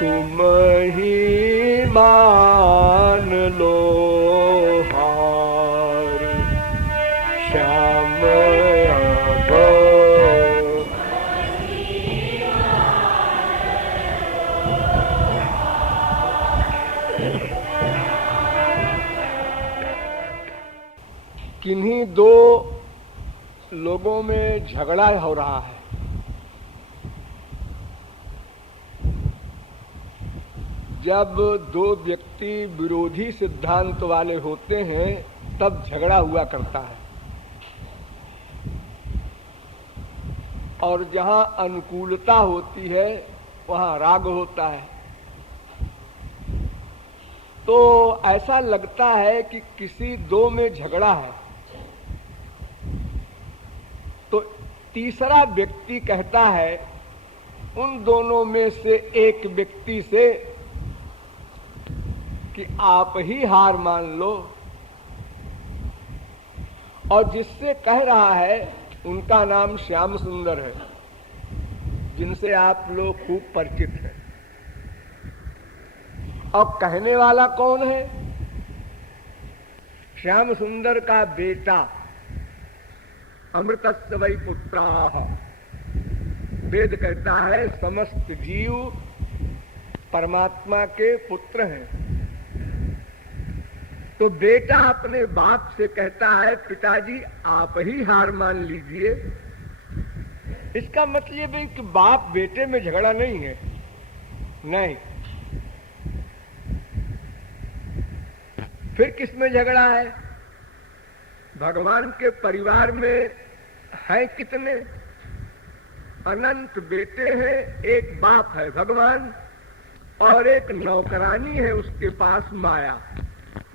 तुम ही मान लो हार श्याम अब। किन्हीं दो लोगों में झगड़ा हो रहा है। जब दो व्यक्ति विरोधी सिद्धांत वाले होते हैं तब झगड़ा हुआ करता है, और जहां अनुकूलता होती है वहां राग होता है। तो ऐसा लगता है कि किसी दो में झगड़ा है, तो तीसरा व्यक्ति कहता है उन दोनों में से एक व्यक्ति से कि आप ही हार मान लो, और जिससे कह रहा है उनका नाम श्याम सुंदर है, जिनसे आप लोग खूब परिचित हैं। अब कहने वाला कौन है? श्याम सुंदर का बेटा, अमृतस्य वै पुत्राः। वेद कहता है समस्त जीव परमात्मा के पुत्र हैं। तो बेटा अपने बाप से कहता है पिताजी आप ही हार मान लीजिए। इसका मतलब है कि बाप बेटे में झगड़ा नहीं है, नहीं। फिर किसमें झगड़ा है? भगवान के परिवार में है कितने? अनंत बेटे हैं, एक बाप है भगवान और एक नौकरानी है उसके पास माया।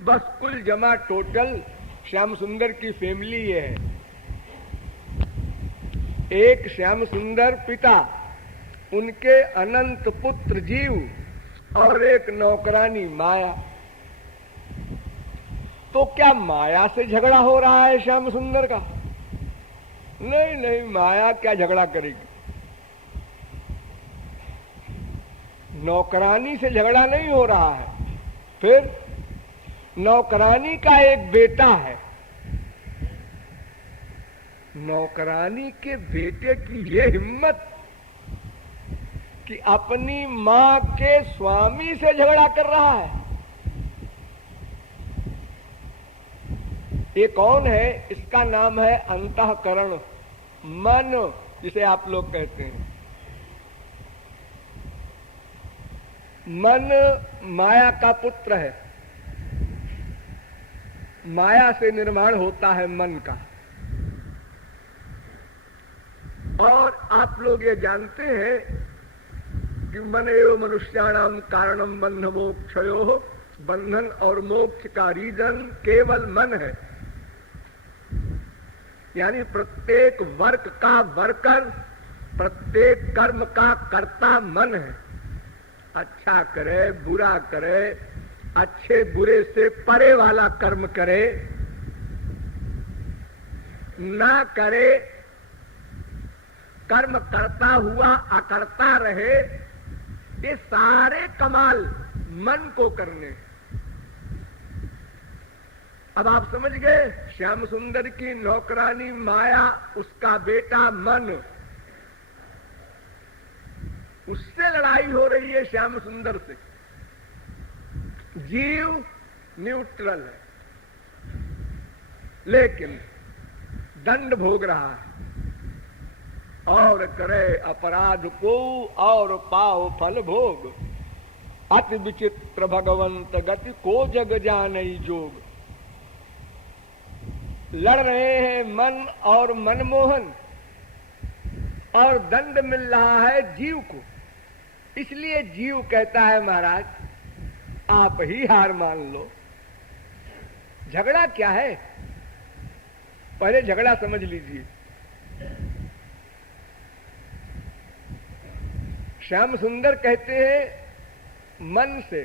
बस कुल जमा टोटल श्याम सुंदर की फैमिली ये है। एक श्याम सुंदर पिता, उनके अनंत पुत्र जीव और एक नौकरानी माया। तो क्या माया से झगड़ा हो रहा है श्याम सुंदर का? नहीं नहीं, माया क्या झगड़ा करेगी। नौकरानी से झगड़ा नहीं हो रहा है। फिर नौकरानी का एक बेटा है, नौकरानी के बेटे की ये हिम्मत कि अपनी मां के स्वामी से झगड़ा कर रहा है। ये कौन है? इसका नाम है अंतःकरण, मन, जिसे आप लोग कहते हैं। मन माया का पुत्र है। माया से निर्माण होता है मन का। और आप लोग ये जानते हैं कि मन एवं मनुष्याणाम कारणम बंध मोक्षयोः, बंधन और मोक्ष का रीजन केवल मन है। यानी प्रत्येक वर्क का वर्कर, प्रत्येक कर्म का कर्ता मन है। अच्छा करे बुरा करे, अच्छे बुरे से परे वाला कर्म करे ना करे, कर्म करता हुआ अकर्ता रहे, ये सारे कमाल मन को करने। अब आप समझ गए, श्याम सुंदर की नौकरानी माया, उसका बेटा मन, उससे लड़ाई हो रही है श्याम सुंदर से। जीव न्यूट्रल है, लेकिन दंड भोग रहा है। और करे अपराध को और पाओ फल भोग, अति विचित्र भगवंत गति को जग जानई जोग। लड़ रहे हैं मन और मनमोहन, और दंड मिल रहा है जीव को। इसलिए जीव कहता है महाराज आप ही हार मान लो। झगड़ा क्या है? पहले झगड़ा समझ लीजिए। श्याम सुंदर कहते हैं मन से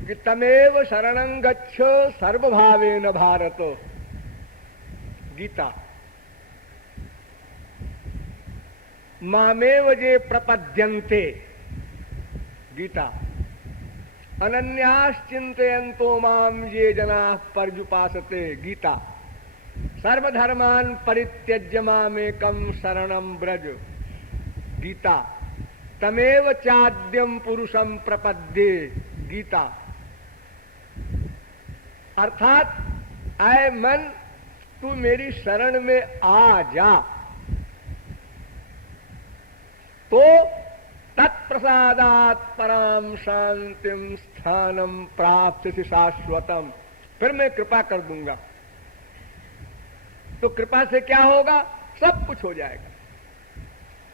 कि तमेव शरणं गच्छ सर्वभावेन भारत, गीता। मामेव जे प्रपद्यन्ते, गीता। अनन्याश्चिन्तयन्तो माम ये जनाः पर्युपासते, गीता। सर्वधर्मान् परित्यज्य मामेकं शरणं व्रज, गीता। तमेव चाद्यम पुरुषं प्रपद्ये, गीता। अर्थात आए मन, तू मेरी शरण में आ जा, तो तत्प्रसादात् पराम शांतिम स्थानम प्राप्स्यसि शाश्वतम, फिर मैं कृपा कर दूंगा। तो कृपा से क्या होगा? सब कुछ हो जाएगा,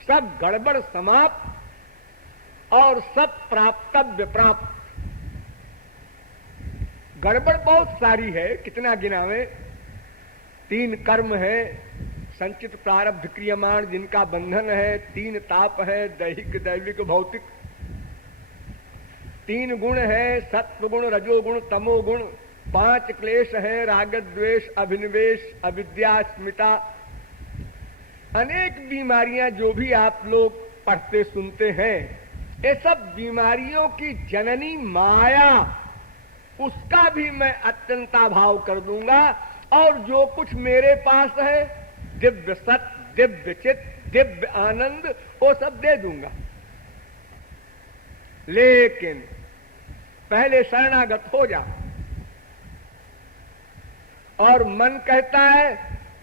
सब गड़बड़ समाप्त और सब प्राप्तव्य प्राप्त। गड़बड़ बहुत सारी है, कितना गिनावे। 3 कर्म है, संचित प्रारब्ध क्रियमाण जिनका बंधन है। 3 ताप है, दैहिक दैविक भौतिक। 3 गुण है, सत्व गुण, रजोगुण, तमोगुण। 5 क्लेश है, राग द्वेष, अभिनिवेश, अविद्या, अस्मिता। अनेक बीमारियां जो भी आप लोग पढ़ते सुनते हैं, ये सब बीमारियों की जननी माया, उसका भी मैं अत्यंता भाव कर दूंगा। और जो कुछ मेरे पास है, दिव्य सत्य, दिव्य चित्त, दिव्य आनंद, वो सब दे दूंगा। लेकिन पहले शरणागत हो जा। और मन कहता है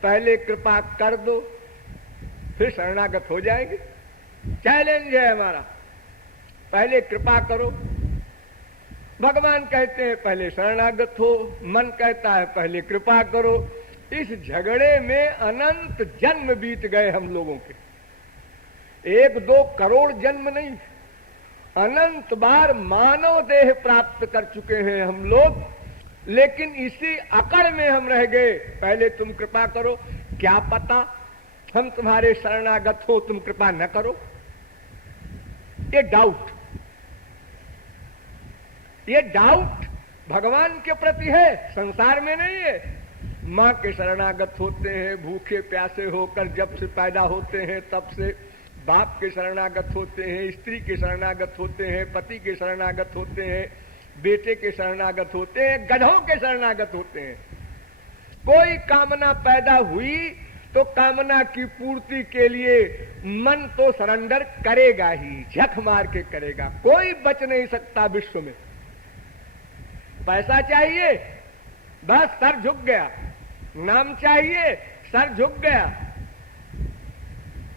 पहले कृपा कर दो, फिर शरणागत हो जाएंगे। चैलेंज है हमारा, पहले कृपा करो। भगवान कहते हैं पहले शरणागत हो, मन कहता है पहले कृपा करो। इस झगड़े में अनंत जन्म बीत गए हम लोगों के। 1-2 करोड़ जन्म नहीं, अनंत बार मानव देह प्राप्त कर चुके हैं हम लोग। लेकिन इसी अकड़ में हम रह गए, पहले तुम कृपा करो। क्या पता हम तुम्हारे शरणागत हो, तुम कृपा न करो। ये डाउट भगवान के प्रति है, संसार में नहीं है। माँ के शरणागत होते हैं भूखे प्यासे होकर, जब से पैदा होते हैं तब से। बाप के शरणागत होते हैं, स्त्री के शरणागत होते हैं, पति के शरणागत होते हैं, बेटे के शरणागत होते हैं, गधों के शरणागत होते हैं। कोई कामना पैदा हुई तो कामना की पूर्ति के लिए मन तो सरेंडर करेगा ही, झक मार के करेगा। कोई बच नहीं सकता विश्व में। पैसा चाहिए, बस सर झुक गया। नाम चाहिए, सर झुक गया।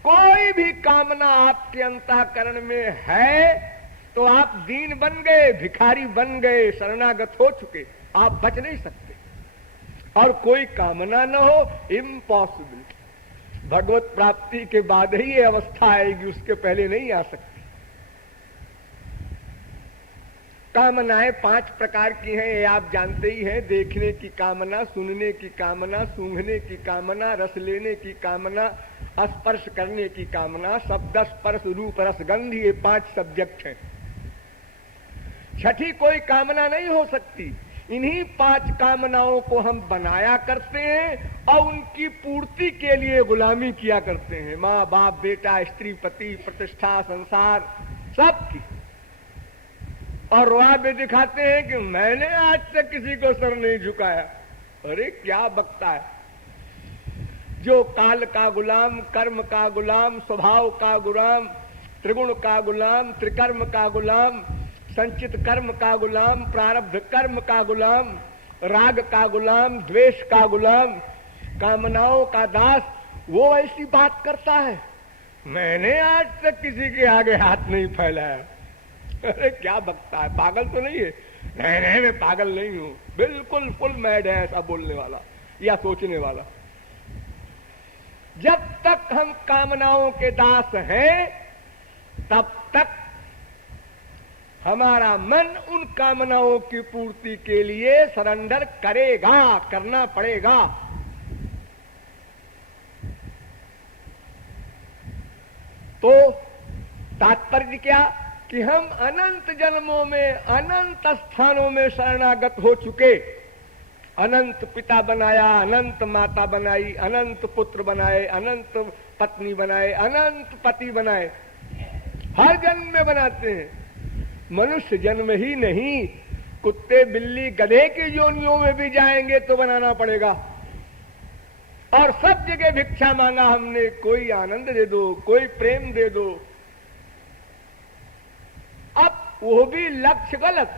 कोई भी कामना आपके अंतःकरण में है तो आप दीन बन गए, भिखारी बन गए, शरणागत हो चुके, आप बच नहीं सकते। और कोई कामना न हो, इम्पॉसिबल। भगवत प्राप्ति के बाद ही ये अवस्था आएगी, उसके पहले नहीं आ सकती। कामनाएं 5 प्रकार की हैं, ये आप जानते ही हैं। देखने की कामना, सुनने की कामना, सूंघने की कामना, रस लेने की कामना, स्पर्श करने की कामना, शब्द स्पर्श रूप रस गंध, ये 5 सब्जेक्ट हैं। छठी कोई कामना नहीं हो सकती। इन्हीं 5 कामनाओं को हम बनाया करते हैं और उनकी पूर्ति के लिए गुलामी किया करते हैं। माँ बाप, बेटा, स्त्री, पति, प्रतिष्ठा, संसार, सब की। और रुआ भी दिखाते हैं कि मैंने आज तक किसी को सर नहीं झुकाया। अरे क्या बकता है। जो काल का गुलाम, कर्म का गुलाम, स्वभाव का गुलाम, त्रिगुण का गुलाम, त्रिकर्म का गुलाम, संचित कर्म का गुलाम, प्रारब्ध कर्म का गुलाम, राग का गुलाम, द्वेष का गुलाम, कामनाओं का दास, वो ऐसी बात करता है मैंने आज तक किसी के आगे हाथ नहीं फैलाया। अरे क्या बकता है, पागल तो नहीं है? नहीं, मैं पागल नहीं हूं, बिल्कुल फुल मैड है ऐसा बोलने वाला या सोचने वाला। जब तक हम कामनाओं के दास हैं तब तक हमारा मन उन कामनाओं की पूर्ति के लिए सरेंडर करेगा, करना पड़ेगा। तो तात्पर्य क्या कि हम अनंत जन्मों में, अनंत स्थानों में शरणागत हो चुके। अनंत पिता बनाया, अनंत माता बनाई, अनंत पुत्र बनाए, अनंत पत्नी बनाए, अनंत पति बनाए, हर जन्म में बनाते हैं। मनुष्य जन्म ही नहीं, कुत्ते बिल्ली गधे की योनियों में भी जाएंगे तो बनाना पड़ेगा। और सब जगह भिक्षा मांगा हमने, कोई आनंद दे दो, कोई प्रेम दे दो। अब वो भी लक्ष्य गलत।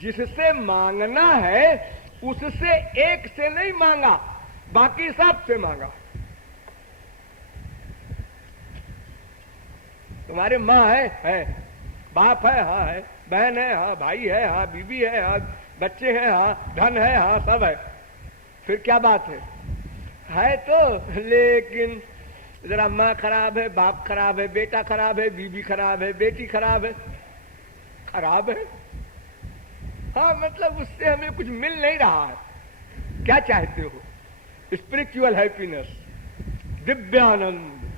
जिससे मांगना है उससे एक से नहीं मांगा, बाकी सब से मांगा। तुम्हारे माँ है, बाप है, हाँ है, बहन है, हाँ भाई है, हाँ बीबी है, हाँ बच्चे हैं, हाँ धन है, हाँ सब है, फिर क्या बात है तो। लेकिन जरा माँ खराब है, बाप खराब है, बेटा खराब है, बीबी खराब है, बेटी खराब है, खराब है। हाँ मतलब उससे हमें कुछ मिल नहीं रहा है। क्या चाहते हो? स्पिरिचुअल हैप्पीनेस, दिव्यानंद,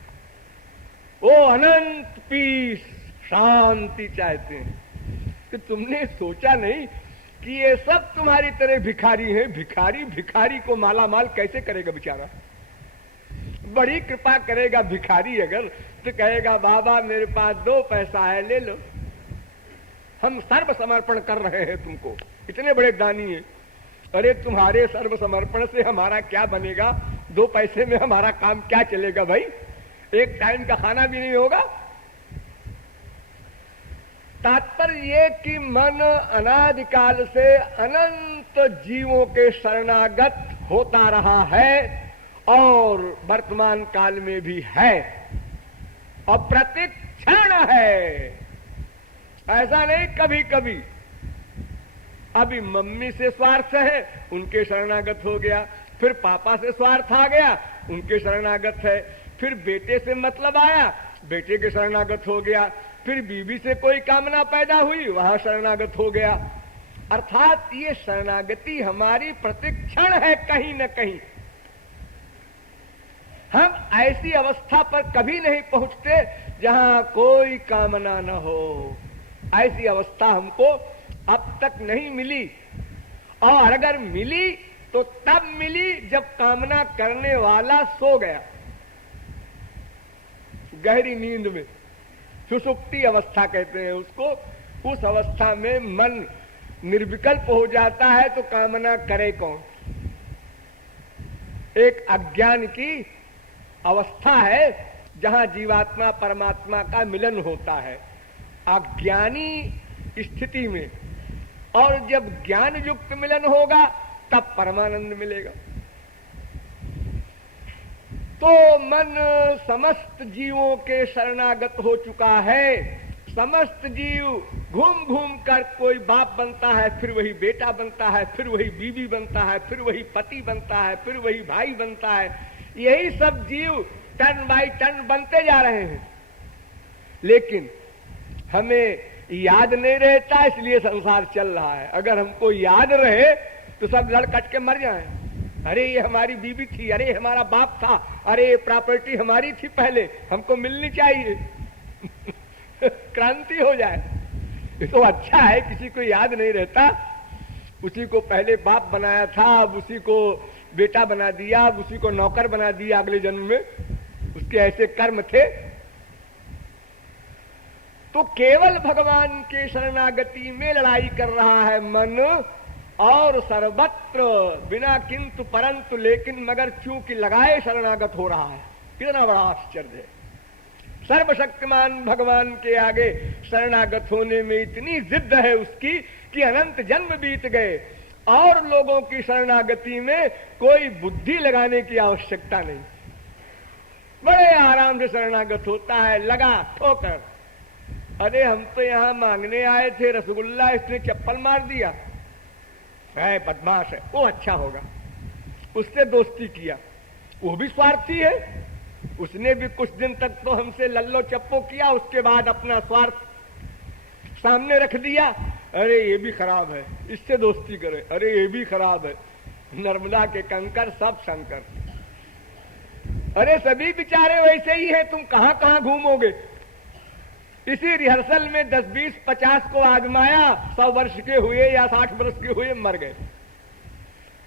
ओ अनंत पीस, शांति चाहते हैं। तो तुमने सोचा नहीं कि ये सब तुम्हारी तरह भिखारी हैं। भिखारी भिखारी को माला माल कैसे करेगा बेचारा? बड़ी कृपा करेगा भिखारी अगर, तो कहेगा बाबा मेरे पास 2 पैसा है, ले लो, हम सर्व समर्पण कर रहे हैं तुमको, इतने बड़े दानी हैं। अरे तुम्हारे सर्व समर्पण से हमारा क्या बनेगा? 2 पैसे में हमारा काम क्या चलेगा भाई? एक टाइम का खाना भी नहीं होगा। तात्पर्य ये कि मन अनादिकाल से अनंत जीवों के शरणागत होता रहा है और वर्तमान काल में भी है और प्रत्येक क्षण है। ऐसा नहीं कभी कभी। अभी मम्मी से स्वार्थ है, उनके शरणागत हो गया, फिर पापा से स्वार्थ आ गया, उनके शरणागत है, फिर बेटे से मतलब आया, बेटे के शरणागत हो गया, फिर बीवी से कोई कामना पैदा हुई, वहां शरणागत हो गया। अर्थात ये शरणागति हमारी प्रतिक्षण है कहीं न कहीं। हम ऐसी अवस्था पर कभी नहीं पहुंचते जहां कोई कामना न हो। ऐसी अवस्था हमको अब तक नहीं मिली, और अगर मिली तो तब मिली जब कामना करने वाला सो गया, गहरी नींद में, सुषुप्ति अवस्था कहते हैं उसको। उस अवस्था में मन निर्विकल्प हो जाता है तो कामना करे कौन? एक अज्ञान की अवस्था है जहां जीवात्मा परमात्मा का मिलन होता है, अज्ञानी स्थिति में। और जब ज्ञान युक्त मिलन होगा तब परमानंद मिलेगा। तो मन समस्त जीवों के शरणागत हो चुका है। समस्त जीव घूम घूम कर कोई बाप बनता है, फिर वही बेटा बनता है, फिर वही बीवी बनता है, फिर वही पति बनता है, फिर वही भाई बनता है। यही सब जीव टर्न बाय टर्न बनते जा रहे हैं। लेकिन हमें याद नहीं रहता, इसलिए संसार चल रहा है। अगर हमको याद रहे तो सब लड़ कट के मर जाएं। अरे ये हमारी बीवी थी, अरे हमारा बाप था, अरे ये प्रॉपर्टी हमारी थी पहले, हमको मिलनी चाहिए। क्रांति हो जाए। ये तो अच्छा है, किसी को याद नहीं रहता। उसी को पहले बाप बनाया था, अब उसी को बेटा बना दिया, अब उसी को नौकर बना दिया अगले जन्म में। उसके ऐसे कर्म थे। तो केवल भगवान के शरणागति में लड़ाई कर रहा है मन, और सर्वत्र बिना किंतु परंतु लेकिन मगर चूंकि लगाए शरणागत हो रहा है। कितना बड़ा आश्चर्य है। सर्वशक्तिमान भगवान के आगे शरणागत होने में इतनी जिद है उसकी कि अनंत जन्म बीत गए और लोगों की शरणागति में कोई बुद्धि लगाने की आवश्यकता नहीं। बड़े आराम से शरणागत होता है, लगा ठोकर। अरे हम तो यहाँ मांगने आए थे रसगुल्ला, इसने चप्पल मार दिया, है बदमाश है, वो अच्छा होगा। उससे दोस्ती किया, वो भी स्वार्थी है, उसने भी कुछ दिन तक तो हमसे लल्लो चप्पो किया, उसके बाद अपना स्वार्थ सामने रख दिया। अरे ये भी खराब है, इससे दोस्ती करे, अरे ये भी खराब है। नर्मदा के कंकर सब शंकर। अरे सभी बेचारे वैसे ही हैं, तुम कहां कहां घूमोगे। इसी रिहर्सल में 10, 20, 50 को आजमाया, 100 वर्ष के हुए या 60 वर्ष के हुए, मर गए।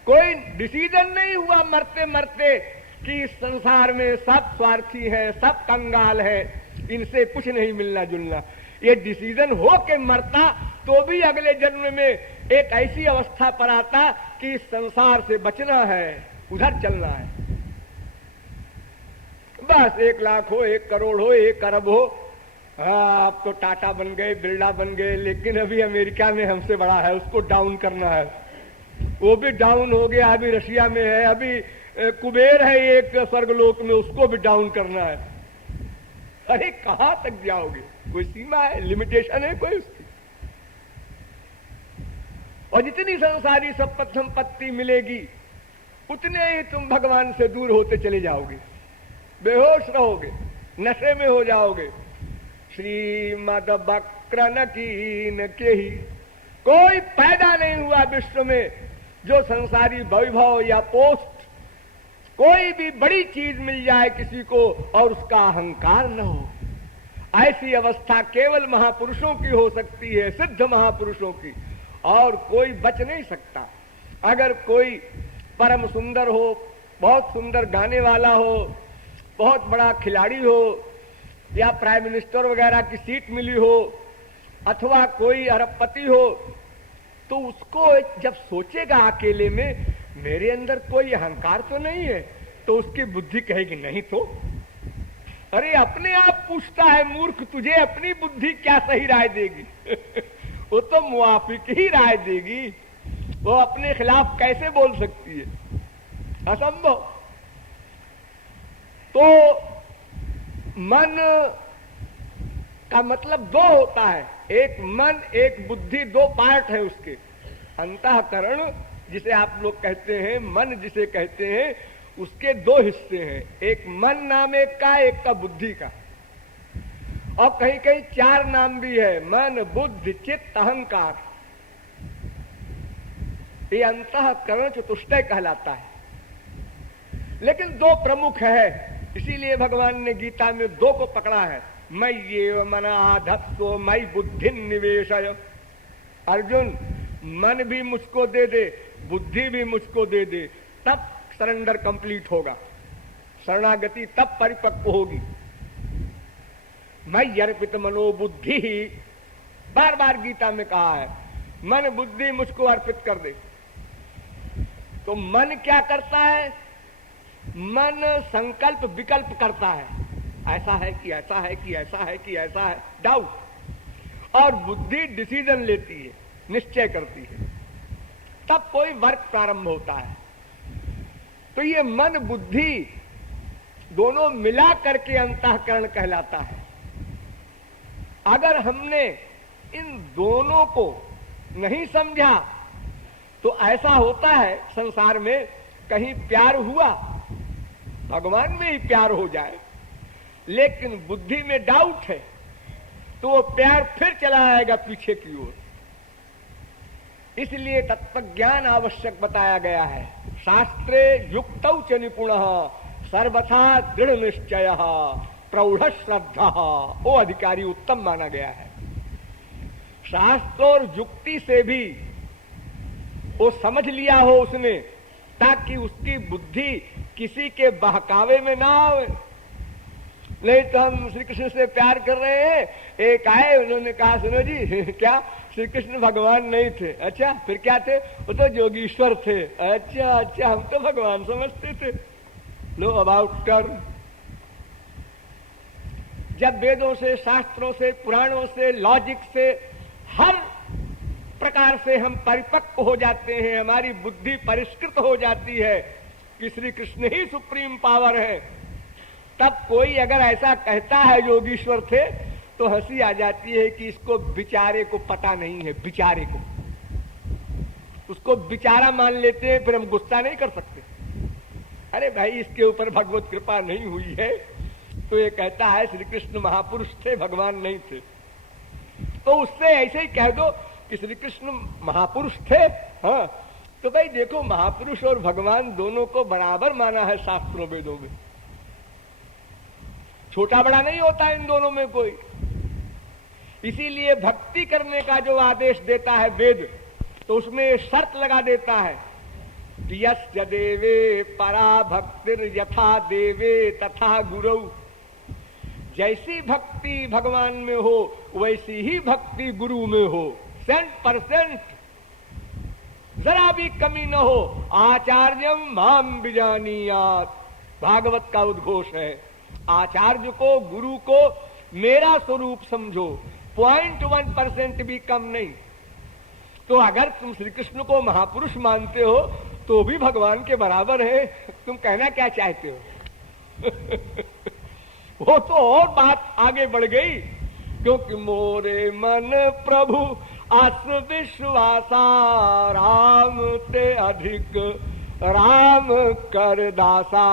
कोई डिसीजन नहीं हुआ मरते मरते कि इस संसार में सब स्वार्थी हैं, सब कंगाल हैं, इनसे कुछ नहीं मिलना जुलना। ये डिसीजन हो के मरता तो भी अगले जन्म में एक ऐसी अवस्था पर आता कि इस संसार से बचना है, उधर चलना है। बस 1 लाख हो, 1 करोड़ हो, 1 अरब हो, हाँ आप तो टाटा बन गए, बिरला बन गए, लेकिन अभी अमेरिका में हमसे बड़ा है, उसको डाउन करना है। वो भी डाउन हो गया, अभी रशिया में है, अभी कुबेर है एक स्वर्गलोक में, उसको भी डाउन करना है। अरे कहां तक जाओगे? कोई सीमा है, लिमिटेशन है कोई उसकी? और जितनी संसारी सब संपत्ति मिलेगी उतने ही तुम भगवान से दूर होते चले जाओगे, बेहोश रहोगे, नशे में हो जाओगे। श्रीमद बक्रन कीन के ही कोई पैदा नहीं हुआ विश्व में जो संसारी वैभव या पोस्ट, कोई भी बड़ी चीज मिल जाए किसी को और उसका अहंकार न हो। ऐसी अवस्था केवल महापुरुषों की हो सकती है, सिद्ध महापुरुषों की, और कोई बच नहीं सकता। अगर कोई परम सुंदर हो, बहुत सुंदर गाने वाला हो, बहुत बड़ा खिलाड़ी हो, या प्राइम मिनिस्टर वगैरह की सीट मिली हो, अथवा कोई अरबपति हो, तो उसको जब सोचेगा अकेले में मेरे अंदर कोई अहंकार तो नहीं है, तो उसकी बुद्धि कहेगी नहीं तो। अरे अपने आप पूछता है मूर्ख, तुझे अपनी बुद्धि क्या सही राय देगी? वो तो मुआफिक ही राय देगी, वो अपने खिलाफ कैसे बोल सकती है? असंभव। तो मन का मतलब 2 होता है, एक मन एक बुद्धि, 2 पार्ट है उसके। अंतःकरण जिसे आप लोग कहते हैं, मन जिसे कहते हैं, उसके 2 हिस्से हैं, एक मन नाम एक का बुद्धि का, और कहीं कहीं 4 नाम भी है, मन बुद्धि चित्त अहंकार। ये अंतःकरण चतुष्टय कहलाता है, लेकिन 2 प्रमुख है। इसीलिए भगवान ने गीता में 2 को पकड़ा है, मय्येव मनाधत्तो मयि बुद्धि निवेशय। अर्जुन, मन भी मुझको दे दे, बुद्धि भी मुझको दे दे, तब सरेंडर कंप्लीट होगा, शरणागति तब परिपक्व होगी। मयि अर्पित मनो बुद्धि, बार बार गीता में कहा है, मन बुद्धि मुझको अर्पित कर दे। तो मन क्या करता है? मन संकल्प विकल्प करता है, ऐसा है कि ऐसा है कि ऐसा है कि ऐसा है, डाउट। और बुद्धि डिसीजन लेती है, निश्चय करती है, तब कोई वर्क प्रारंभ होता है। तो ये मन बुद्धि दोनों मिला करके अंतःकरण कहलाता है। अगर हमने इन दोनों को नहीं समझा तो ऐसा होता है संसार में, कहीं प्यार हुआ, भगवान में ही प्यार हो जाए, लेकिन बुद्धि में डाउट है, तो वो प्यार फिर चला आएगा पीछे की ओर। इसलिए तत्व ज्ञान आवश्यक बताया गया है। शास्त्रे युक्तौ च निपुणः सर्वथा दृढ़ निश्चय प्रौढ़ श्रद्धा, वो अधिकारी उत्तम माना गया है। शास्त्र और युक्ति से भी वो समझ लिया हो उसने, ताकि उसकी बुद्धि किसी के बहकावे में ना आवे। नहीं तो हम श्री कृष्ण से प्यार कर रहे हैं, एक आए, उन्होंने कहा सुनो जी क्या श्री कृष्ण भगवान नहीं थे? अच्छा फिर क्या थे? वो तो जोगीश्वर थे। अच्छा अच्छा, हम तो भगवान समझते थे। लो अबाउट टर्न। जब वेदों से, शास्त्रों से, पुराणों से, लॉजिक से, हर प्रकार से हम परिपक्व हो जाते हैं, हमारी बुद्धि परिष्कृत हो जाती है कि श्री कृष्ण ही सुप्रीम पावर है, तब कोई अगर ऐसा कहता है योगीश्वर थे, तो हंसी आ जाती है कि इसको बिचारे को पता नहीं है। बिचारे को, उसको बिचारा मान लेते हैं, फिर हम गुस्सा नहीं कर सकते। अरे भाई, इसके ऊपर भगवत कृपा नहीं हुई है, तो ये कहता है श्री कृष्ण महापुरुष थे, भगवान नहीं थे। तो उससे ऐसे ही कह दो कि श्री कृष्ण महापुरुष थे। हाँ, तो भाई देखो, महापुरुष और भगवान दोनों को बराबर माना है शास्त्रों वेदों में, छोटा बड़ा नहीं होता इन दोनों में कोई। इसीलिए भक्ति करने का जो आदेश देता है वेद, तो उसमें शर्त लगा देता है, यस्य देवे परा भक्तिर यथा देवे तथा गुरु। जैसी भक्ति भगवान में हो वैसी ही भक्ति गुरु में हो, 100%, जरा भी कमी न हो। आचार्यम माम विजानीयात, भागवत का उद्घोष है। आचार्य को, गुरु को मेरा स्वरूप समझो, 0.1% भी कम नहीं। तो अगर तुम श्री कृष्ण को महापुरुष मानते हो तो भी भगवान के बराबर है। तुम कहना क्या चाहते हो? वो तो और बात आगे बढ़ गई, क्योंकि मोरे मन प्रभु अस विश्वासा, राम ते अधिक राम कर दासा।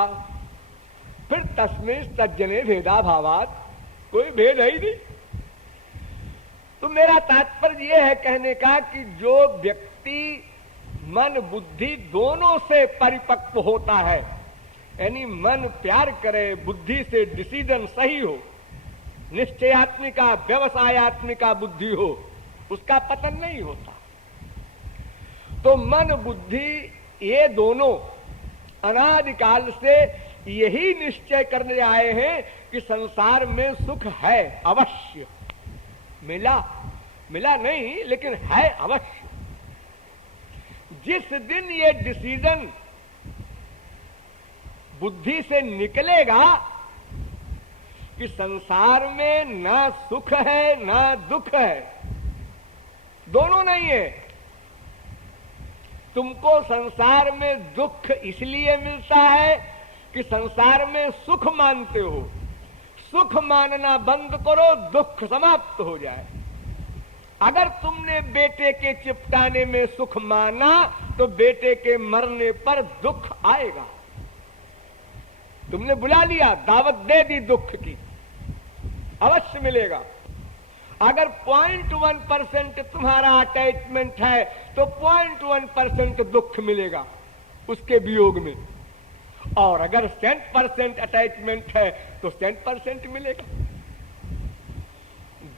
फिर तस्में तज्जने भेदा भावात, कोई भेद है ही नहीं। तो मेरा तात्पर्य यह है कहने का कि जो व्यक्ति मन बुद्धि दोनों से परिपक्व होता है, यानी मन प्यार करे, बुद्धि से डिसीजन सही हो, निश्चयात्मिका व्यवसायत्मिका बुद्धि हो, उसका पतन नहीं होता। तो मन बुद्धि ये दोनों अनादिकाल से यही निश्चय करने आए हैं कि संसार में सुख है अवश्य, मिला नहीं लेकिन है अवश्य। जिस दिन ये डिसीजन बुद्धि से निकलेगा कि संसार में ना सुख है ना दुख है, दोनों नहीं है, तुमको संसार में दुख इसलिए मिलता है कि संसार में सुख मानते हो। सुख मानना बंद करो, दुख समाप्त हो जाए। अगर तुमने बेटे के चिपटाने में सुख माना तो बेटे के मरने पर दुख आएगा। तुमने बुला लिया, दावत दे दी दुख की, अवश्य मिलेगा। अगर 0.1% तुम्हारा अटैचमेंट है तो 0.1% दुख मिलेगा उसके वियोग में, और अगर 100% अटैचमेंट है तो 100% मिलेगा।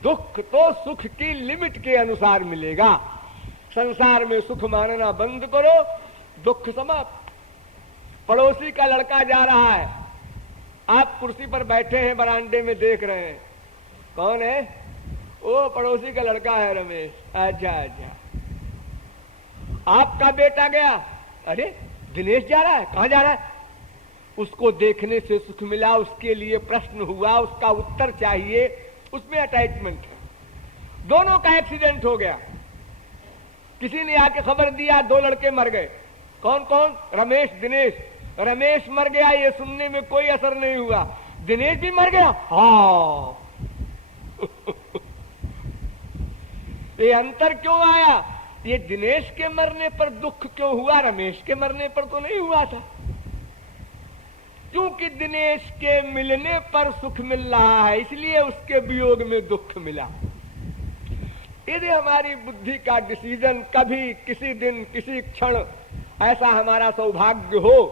दुख तो सुख की लिमिट के अनुसार मिलेगा। संसार में सुख मानना बंद करो, दुख समाप्त। पड़ोसी का लड़का जा रहा है, आप कुर्सी पर बैठे हैं, बरामदे में देख रहे हैं, कौन है? वो पड़ोसी का लड़का है रमेश। अच्छा अच्छा, आपका बेटा गया, अरे दिनेश जा रहा है, कहां जा रहा है? उसको देखने से सुख मिला, उसके लिए प्रश्न हुआ, उसका उत्तर चाहिए, उसमें अटैचमेंट है। दोनों का एक्सीडेंट हो गया, किसी ने आके खबर दिया, 2 लड़के मर गए। कौन कौन? रमेश, दिनेश। रमेश मर गया, ये सुनने में कोई असर नहीं हुआ। दिनेश भी मर गया, हाँ। ये अंतर क्यों आया? ये दिनेश के मरने पर दुख क्यों हुआ, रमेश के मरने पर तो नहीं हुआ था? क्योंकि दिनेश के मिलने पर सुख मिल रहा है, इसलिए उसके वियोग में दुख मिला। यदि हमारी बुद्धि का डिसीजन कभी किसी दिन किसी क्षण ऐसा हमारा सौभाग्य हो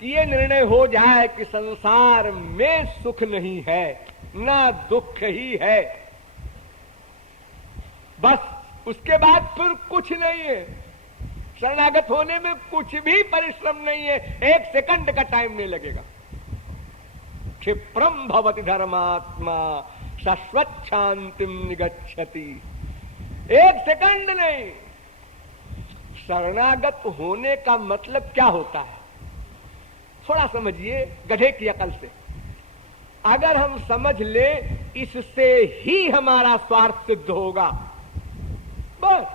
कि ये निर्णय हो जाए कि संसार में सुख नहीं है ना दुख ही है, बस उसके बाद फिर कुछ नहीं है। शरणागत होने में कुछ भी परिश्रम नहीं है, 1 सेकंड का टाइम नहीं लगेगा। क्षिप्रम भवति धर्मात्मा शाश्वत शांतिम निगच्छति, 1 सेकंड नहीं। शरणागत होने का मतलब क्या होता है, थोड़ा समझिए गधे की अकल से। अगर हम समझ ले इससे ही हमारा स्वार्थ सिद्ध होगा, बस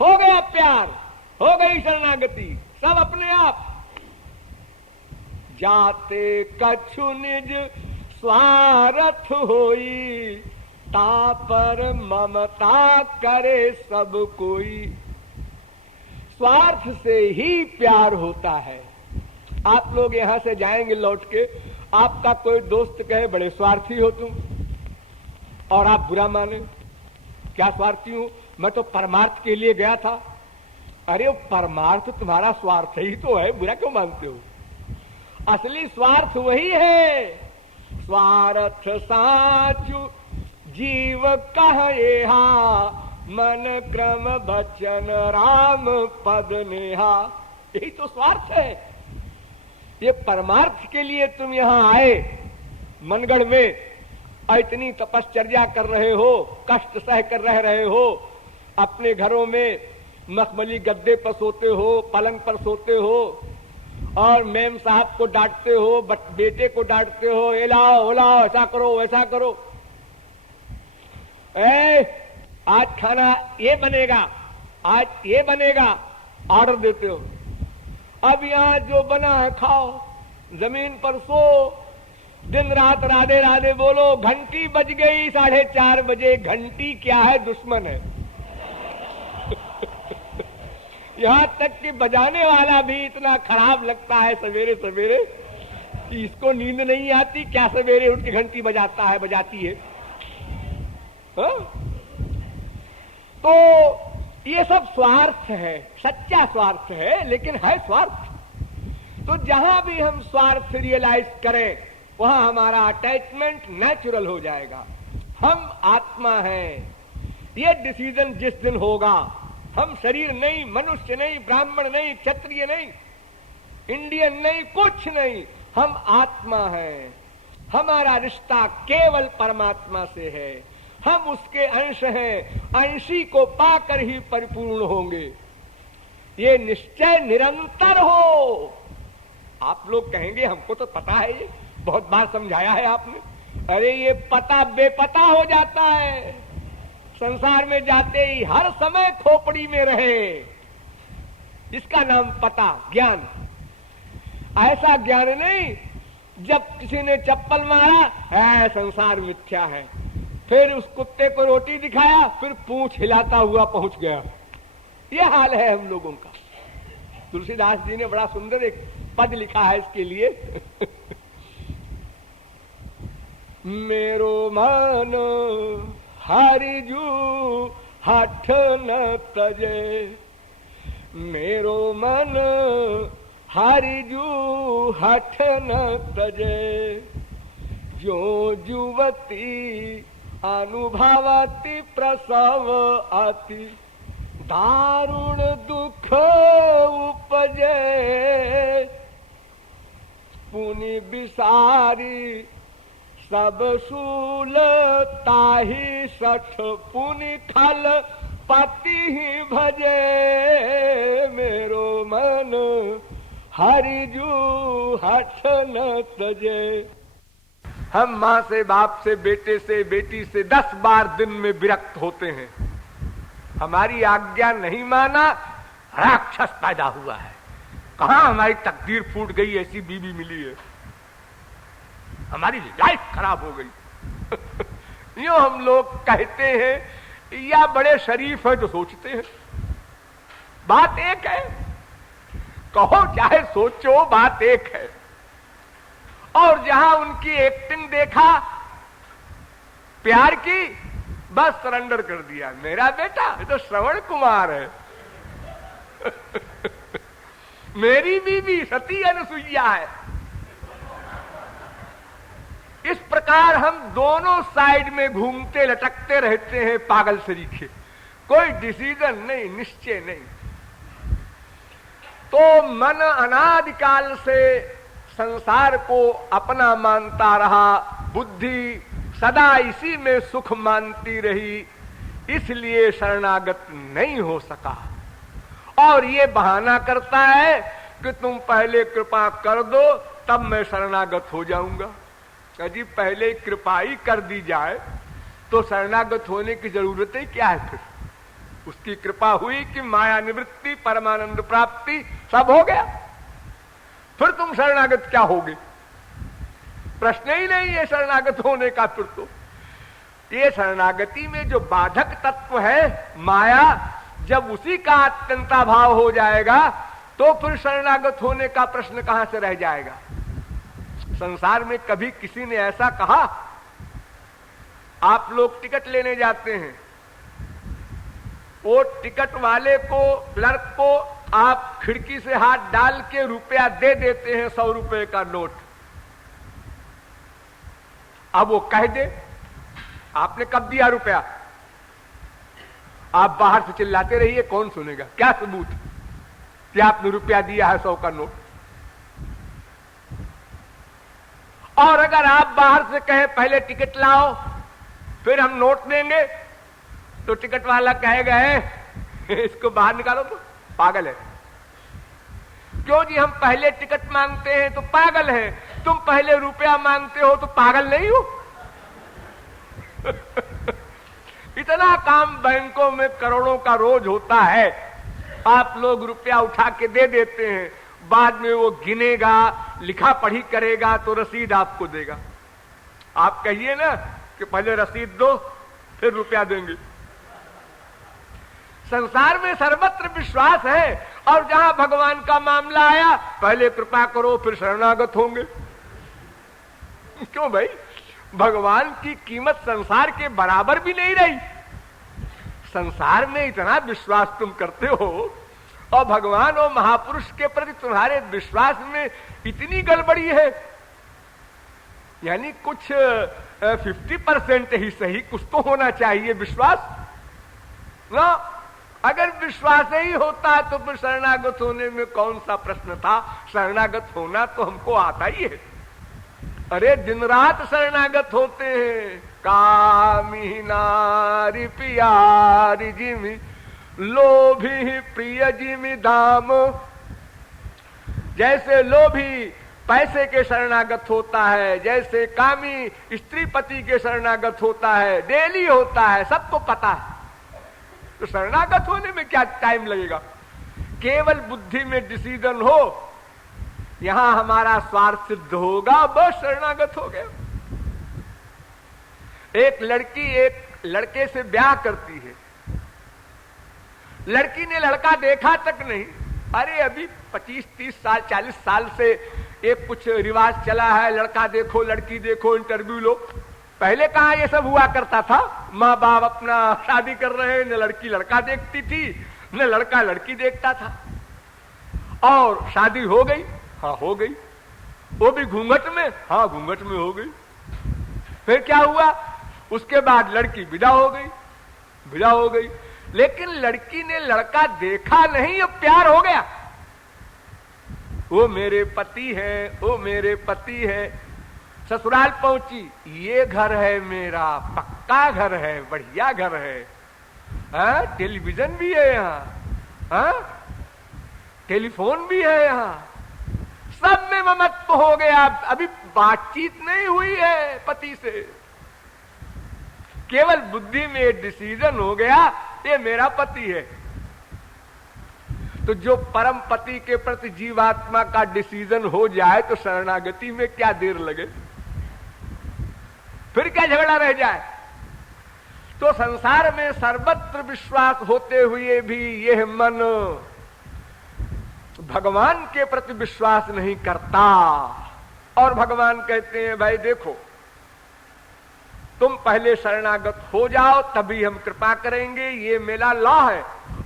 हो गया प्यार, हो गई शरणागति, सब अपने आप। जाते कछु निज स्वार्थ होई, तापर ममता करे सब कोई। स्वार्थ से ही प्यार होता है। आप लोग यहां से जाएंगे लौट के, आपका कोई दोस्त कहे बड़े स्वार्थी हो तुम, और आप बुरा माने, क्या स्वार्थी हूं, मैं तो परमार्थ के लिए गया था। अरे वो परमार्थ तुम्हारा स्वार्थ ही तो है, बुरा क्यों मानते हो? असली स्वार्थ वही है। स्वार्थ साचु जीव कहेहा, मन क्रम बचन राम पद नेहा। यही तो स्वार्थ है। ये परमार्थ के लिए तुम यहां आए, मनगढ़ में इतनी तपश्चर्या कर रहे हो, कष्ट सह कर रह रहे हो, अपने घरों में मखमली गद्दे पर सोते हो, पलंग पर सोते हो और मेम साहब को डांटते हो, बेटे को डांटते हो, ए लाओ लाओ, ऐसा करो वैसा करो, आज खाना ये बनेगा, आज ये बनेगा, ऑर्डर देते हो। अब यहां जो बना है खाओ, जमीन पर सो, दिन रात राधे राधे बोलो। घंटी बज गई 4:30 बजे, घंटी क्या है, दुश्मन है। यहां तक कि बजाने वाला भी इतना खराब लगता है सवेरे सवेरे कि इसको नींद नहीं आती, क्या सवेरे उठ के घंटी बजाता है, बजाती है। हा? तो ये सब स्वार्थ है, सच्चा स्वार्थ है, लेकिन है स्वार्थ। तो जहां भी हम स्वार्थ रियलाइज करें वहां हमारा अटैचमेंट नेचुरल हो जाएगा। हम आत्मा हैं, ये डिसीजन जिस दिन होगा, हम शरीर नहीं, मनुष्य नहीं, ब्राह्मण नहीं, क्षत्रिय नहीं, इंडियन नहीं, कुछ नहीं, हम आत्मा हैं। हमारा रिश्ता केवल परमात्मा से है, हम उसके अंश हैं, अंशी को पाकर ही परिपूर्ण होंगे। ये निश्चय निरंतर हो। आप लोग कहेंगे हमको तो पता है, ये बहुत बार समझाया है आपने। अरे ये पता बेपता हो जाता है, संसार में जाते ही हर समय खोपड़ी में रहे, इसका नाम पता, ज्ञान। ऐसा ज्ञान नहीं जब किसी ने चप्पल मारा है संसार मिथ्या है, फिर उस कुत्ते को रोटी दिखाया, फिर पूंछ हिलाता हुआ पहुंच गया। यह हाल है हम लोगों का। तुलसीदास जी ने बड़ा सुंदर एक पद लिखा है इसके लिए। मेरो मन हरिजू हठ न तजे, मेरो मन हरिजू हठ न तजे, जो जुवती अनुभवती प्रसव अति, दारुण दुख उपजे, पुनि बिसारी सब सूल ताही सठ, पुनि खल पति ही भजे, मेरो मन हरिजू हठ न तजे। हम माँ से, बाप से, बेटे से, बेटी से 10 बार दिन में विरक्त होते हैं। हमारी आज्ञा नहीं माना, राक्षस पैदा हुआ है। कहां हमारी तकदीर फूट गई, ऐसी बीवी मिली है, हमारी लाइफ खराब हो गई। यूं हम लोग कहते हैं या बड़े शरीफ है जो सोचते हैं। बात एक है, कहो चाहे सोचो, बात एक है। और जहां उनकी एक्टिंग देखा प्यार की, बस सरेंडर कर दिया। मेरा बेटा ये तो श्रवण कुमार है। मेरी बीवी सती अनुसुईया है। इस प्रकार हम दोनों साइड में घूमते लटकते रहते हैं पागल सरीखे, कोई डिसीजन नहीं, निश्चय नहीं। तो मन अनादिकाल से संसार को अपना मानता रहा, बुद्धि सदा इसी में सुख मानती रही, इसलिए शरणागत नहीं हो सका। और ये बहाना करता है कि तुम पहले कृपा कर दो तब मैं शरणागत हो जाऊंगा। अजी पहले कृपा ही कर दी जाए तो शरणागत होने की जरूरत ही क्या है? फिर उसकी कृपा हुई कि माया निवृत्ति, परमानंद प्राप्ति सब हो गया, फिर तुम शरणागत क्या होगे? प्रश्न ही नहीं है शरणागत होने का। फिर तो ये शरणागति में जो बाधक तत्व है माया, जब उसी का अत्यंता भाव हो जाएगा तो फिर शरणागत होने का प्रश्न कहां से रह जाएगा? संसार में कभी किसी ने ऐसा कहा? आप लोग टिकट लेने जाते हैं, वो टिकट वाले को, क्लर्क को आप खिड़की से हाथ डाल के रुपया दे देते हैं, 100 रुपए का नोट। अब वो कह दे आपने कब दिया रुपया, आप बाहर से चिल्लाते रहिए, कौन सुनेगा? क्या सबूत कि आपने रुपया दिया है 100 का नोट? और अगर आप बाहर से कहें पहले टिकट लाओ फिर हम नोट देंगे, तो टिकट वाला कहेगा इसको बाहर निकालो, तो पागल है। क्यों जी, हम पहले टिकट मांगते हैं तो पागल है, तुम पहले रुपया मांगते हो तो पागल नहीं हो? इतना काम बैंकों में करोड़ों का रोज होता है, आप लोग रुपया उठा के दे देते हैं, बाद में वो गिनेगा, लिखा पढ़ी करेगा तो रसीद आपको देगा। आप कहिए ना कि पहले रसीद दो फिर रुपया देंगे। संसार में सर्वत्र विश्वास है, और जहां भगवान का मामला आया पहले कृपा करो फिर शरणागत होंगे। क्यों भाई, भगवान की कीमत संसार के बराबर भी नहीं रही। संसार में इतना विश्वास तुम करते हो और भगवान और महापुरुष के प्रति तुम्हारे विश्वास में इतनी गड़बड़ी है, यानी कुछ 50% ही सही कुछ तो होना चाहिए विश्वास ना। अगर विश्वास ही होता तो फिर शरणागत होने में कौन सा प्रश्न था? शरणागत होना तो हमको आता ही है। अरे दिन रात शरणागत होते हैं। कामी नारी प्यारी जिमी लोभी प्रिय जिमी दाम। जैसे लोभी पैसे के शरणागत होता है, जैसे कामी स्त्री पति के शरणागत होता है, डेली होता है, सबको पता है। तो शरणागत होने में क्या टाइम लगेगा? केवल बुद्धि में डिसीजन हो, यहां हमारा स्वार्थ सिद्ध होगा, बस शरणागत हो गया। एक लड़की एक लड़के से ब्याह करती है, लड़की ने लड़का देखा तक नहीं। अरे अभी 25-30 साल 40 साल से एक कुछ रिवाज चला है, लड़का देखो लड़की देखो इंटरव्यू लो। पहले कहां ये सब हुआ करता था? माँ बाप अपना शादी कर रहे हैं, न लड़की लड़का देखती थी न लड़का लड़की देखता था, और शादी हो गई। हाँ हो गई, वो भी घूंघट में। हाँ घूंघट में हो गई। फिर क्या हुआ? उसके बाद लड़की विदा हो गई, विदा हो गई। लेकिन लड़की ने लड़का देखा नहीं, अब प्यार हो गया। वो मेरे पति है, वो मेरे पति है। ससुराल पहुंची, ये घर है मेरा, पक्का घर है, बढ़िया घर है, हाँ टेलीविजन भी है यहाँ, हाँ टेलीफोन भी है यहाँ, सब में ममत्व हो गया। अभी बातचीत नहीं हुई है पति से, केवल बुद्धि में डिसीजन हो गया ये मेरा पति है। तो जो परम पति के प्रति जीवात्मा का डिसीजन हो जाए तो शरणागति में क्या देर लगे, फिर क्या झगड़ा रह जाए। तो संसार में सर्वत्र विश्वास होते हुए भी यह मन भगवान के प्रति विश्वास नहीं करता। और भगवान कहते हैं भाई देखो, तुम पहले शरणागत हो जाओ तभी हम कृपा करेंगे। ये मेरा लॉ है,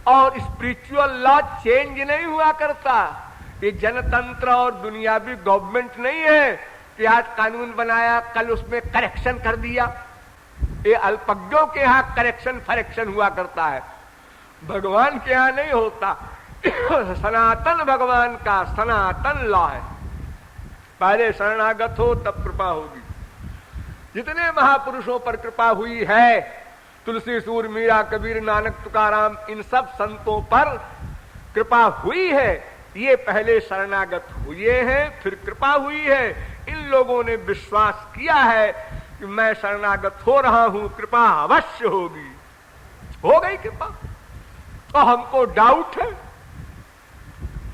और स्पिरिचुअल लॉ चेंज नहीं हुआ करता। ये जनतंत्र और दुनियावी गवर्नमेंट नहीं है कि आज कानून बनाया कल उसमें करेक्शन कर दिया। ये अल्पज्ञों के यहाँ करेक्शन फरेक्शन हुआ करता है, भगवान के यहाँ नहीं होता। सनातन भगवान का सनातन लॉ है, पहले शरणागत हो तब कृपा होगी। जितने महापुरुषों पर कृपा हुई है, तुलसी सूर मीरा कबीर नानक तुकाराम, इन सब संतों पर कृपा हुई है। ये पहले शरणागत हुए हैं फिर कृपा हुई है। इन लोगों ने विश्वास किया है कि मैं शरणागत हो रहा हूं, कृपा अवश्य होगी। हो गई कृपा। तो हमको डाउट है?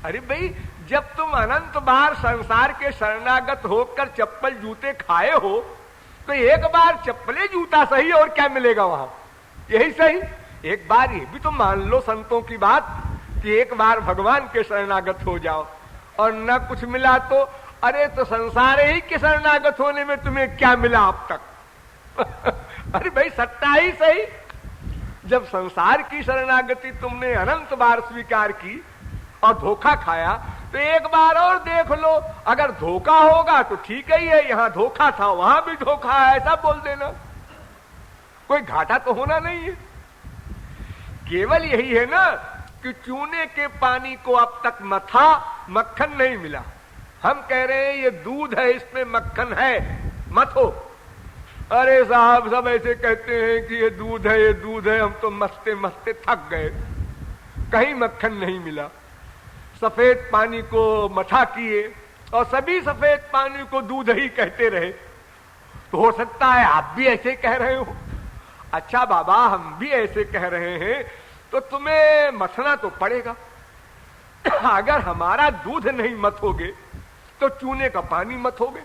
अरे भाई, जब तुम अनंत बार संसार के शरणागत होकर चप्पल जूते खाए हो, तो एक बार चप्पले जूता सही और क्या मिलेगा वहां? यही सही। एक बार ये भी तो मान लो संतों की बात कि एक बार भगवान के शरणागत हो जाओ, और न कुछ मिला तो अरे तो संसार ही के शरणागत होने में तुम्हें क्या मिला अब तक? अरे भाई सट्टा ही सही। जब संसार की शरणागति तुमने अनंत बार स्वीकार की और धोखा खाया, तो एक बार और देख लो। अगर धोखा होगा तो ठीक ही है, यहां धोखा था वहां भी धोखा है, ऐसा बोल देना, कोई घाटा तो होना नहीं है। केवल यही है ना कि चूने के पानी को अब तक मथा, मक्खन नहीं मिला। हम कह रहे हैं ये दूध है, इसमें मक्खन है, मत हो। अरे साहब सब ऐसे कहते हैं कि ये दूध है, ये दूध है, हम तो मस्ते मस्ते थक गए, कहीं मक्खन नहीं मिला। सफेद पानी को मठा किए और सभी सफेद पानी को दूध ही कहते रहे, तो हो सकता है आप भी ऐसे कह रहे हो। अच्छा बाबा, हम भी ऐसे कह रहे हैं तो तुम्हें मथना तो पड़ेगा। अगर हमारा दूध नहीं मथोगे तो चूने का पानी मथोगे,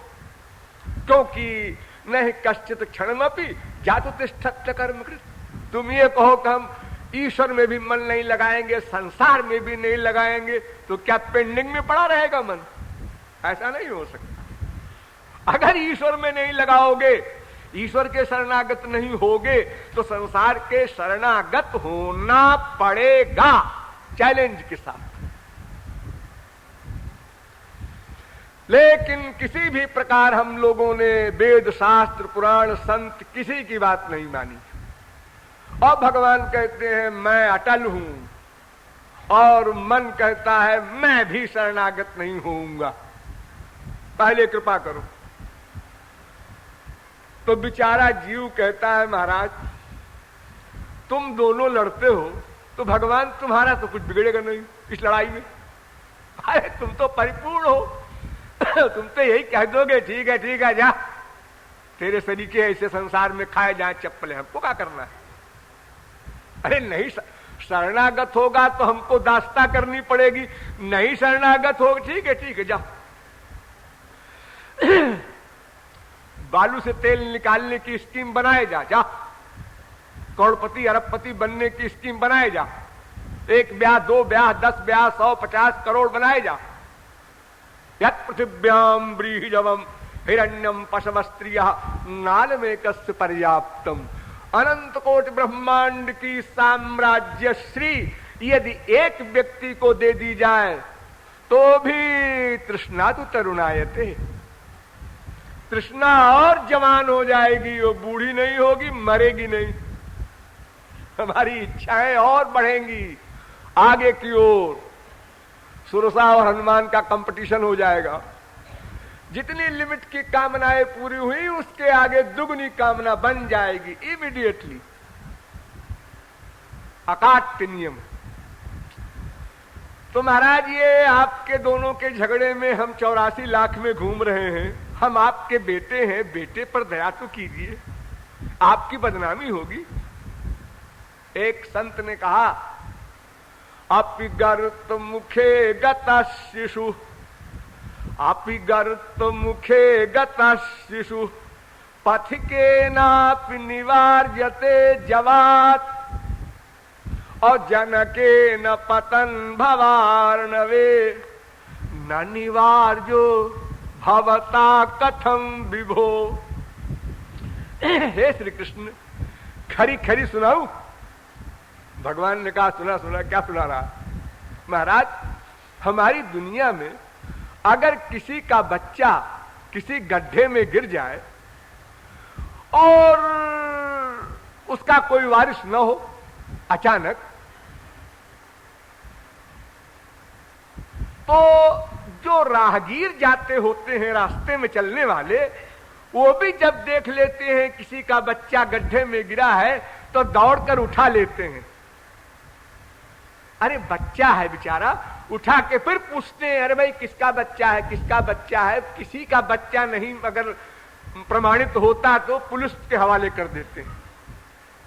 क्योंकि नहीं कश्चित क्षणमपि जातु तिष्ठत् कर्मकृत। तुम ये कहो कि हम ईश्वर में भी मन नहीं लगाएंगे, संसार में भी नहीं लगाएंगे, तो क्या पेंडिंग में पड़ा रहेगा मन? ऐसा नहीं हो सकता। अगर ईश्वर में नहीं लगाओगे, ईश्वर के शरणागत नहीं होगे, तो संसार के शरणागत होना पड़ेगा, चैलेंज के साथ। लेकिन किसी भी प्रकार हम लोगों ने वेद शास्त्र पुराण संत किसी की बात नहीं मानी, और भगवान कहते हैं मैं अटल हूं, और मन कहता है मैं भी शरणागत नहीं होऊंगा, पहले कृपा करो। तो बेचारा जीव कहता है महाराज तुम दोनों लड़ते हो तो भगवान तुम्हारा तो कुछ बिगड़ेगा नहीं इस लड़ाई में। अरे तुम तो परिपूर्ण हो, तुम तो यही कह दोगे ठीक है जा, तेरे सरीके ऐसे संसार में खाए जाए चप्पलें, हमको क्या करना है। अरे नहीं, शरणागत होगा तो हमको दास्ता करनी पड़ेगी, नहीं शरणागत हो ठीक है जा। बालू से तेल निकालने की स्कीम बनाए जा, करोड़पति अरबपति बनने की स्कीम बनाए जा, 1 ब्याह 2 ब्याह 10 ब्याह 100 50 करोड़ बनाए जा। यत् पृथिव्याम व्रीहिजवम हिरण्यम पशवस्त्रियः नालमेकस्य पर्याप्तम। अनंत कोटि ब्रह्मांड की साम्राज्य श्री यदि एक व्यक्ति को दे दी जाए तो भी तृष्णा तो तरुणायते, तृष्णा और जवान हो जाएगी, वो बूढ़ी नहीं होगी, मरेगी नहीं। हमारी इच्छाएं और बढ़ेंगी आगे की ओर। सुरसा और हनुमान का कंपटीशन हो जाएगा, जितनी लिमिट की कामनाएं पूरी हुई उसके आगे दुगनी कामना बन जाएगी इमीडिएटली, अकाट्य नियम। तो महाराज ये आपके दोनों के झगड़े में हम 84 लाख में घूम रहे हैं, हम आपके बेटे हैं, बेटे पर दया तो कीजिए, आपकी बदनामी होगी। एक संत ने कहा अपि गर्त मुखे गता शिशु, अपि गर्त मुखे गता शिशु पथिके नापि निवार्यते जवात, और जनके न पतन भवार्णवे न निवार्यो भवता कथम विभो। हे श्री कृष्ण, खरी खरी सुनाऊ। भगवान ने कहा सुना सुना। क्या सुना रहा महाराज? हमारी दुनिया में अगर किसी का बच्चा किसी गड्ढे में गिर जाए और उसका कोई वारिस न हो अचानक, तो जो राहगीर जाते होते हैं रास्ते में चलने वाले, वो भी जब देख लेते हैं किसी का बच्चा गड्ढे में गिरा है तो दौड़कर उठा लेते हैं। अरे बच्चा है बेचारा, उठा के फिर पूछते हैं अरे भाई किसका बच्चा है, किसका बच्चा है। किसी का बच्चा नहीं अगर प्रमाणित होता तो पुलिस के हवाले कर देते हैं,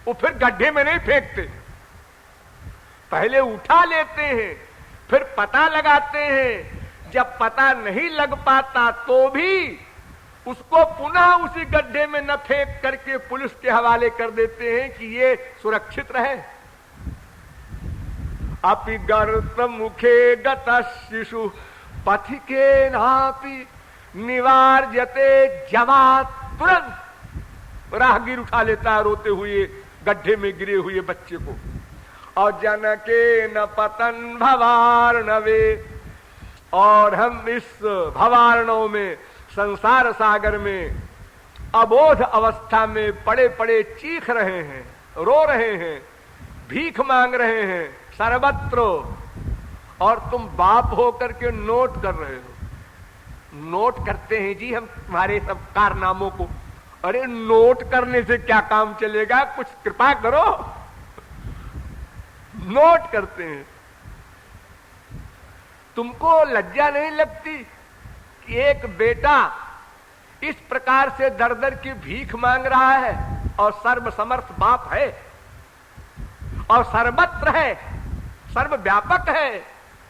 वो फिर गड्ढे में नहीं फेंकते, पहले उठा लेते हैं, फिर पता लगाते हैं। जब पता नहीं लग पाता तो भी उसको पुनः उसी गड्ढे में न फेंक करके पुलिस के हवाले कर देते हैं कि ये सुरक्षित रहे। अपि गर्त मुखे गत शिशु पथिके नापि निवार्यते जवात, तुरंत राहगीर उठा लेता है रोते हुए गड्ढे में गिरे हुए बच्चे को। और जनके न पतन भवार्णवे, और हम इस भवार्णव में संसार सागर में अबोध अवस्था में पड़े पड़े चीख रहे हैं, रो रहे हैं, भीख मांग रहे हैं सर्वत्र, और तुम बाप होकर के नोट कर रहे हो। नोट करते हैं जी हम तुम्हारे सब कारनामों को। अरे नोट करने से क्या काम चलेगा, कुछ कृपा करो। नोट करते हैं। तुमको लज्जा नहीं लगती कि एक बेटा इस प्रकार से दर दर की भीख मांग रहा है और सर्वसमर्थ बाप है और सर्वत्र है, सर्वव्यापक है,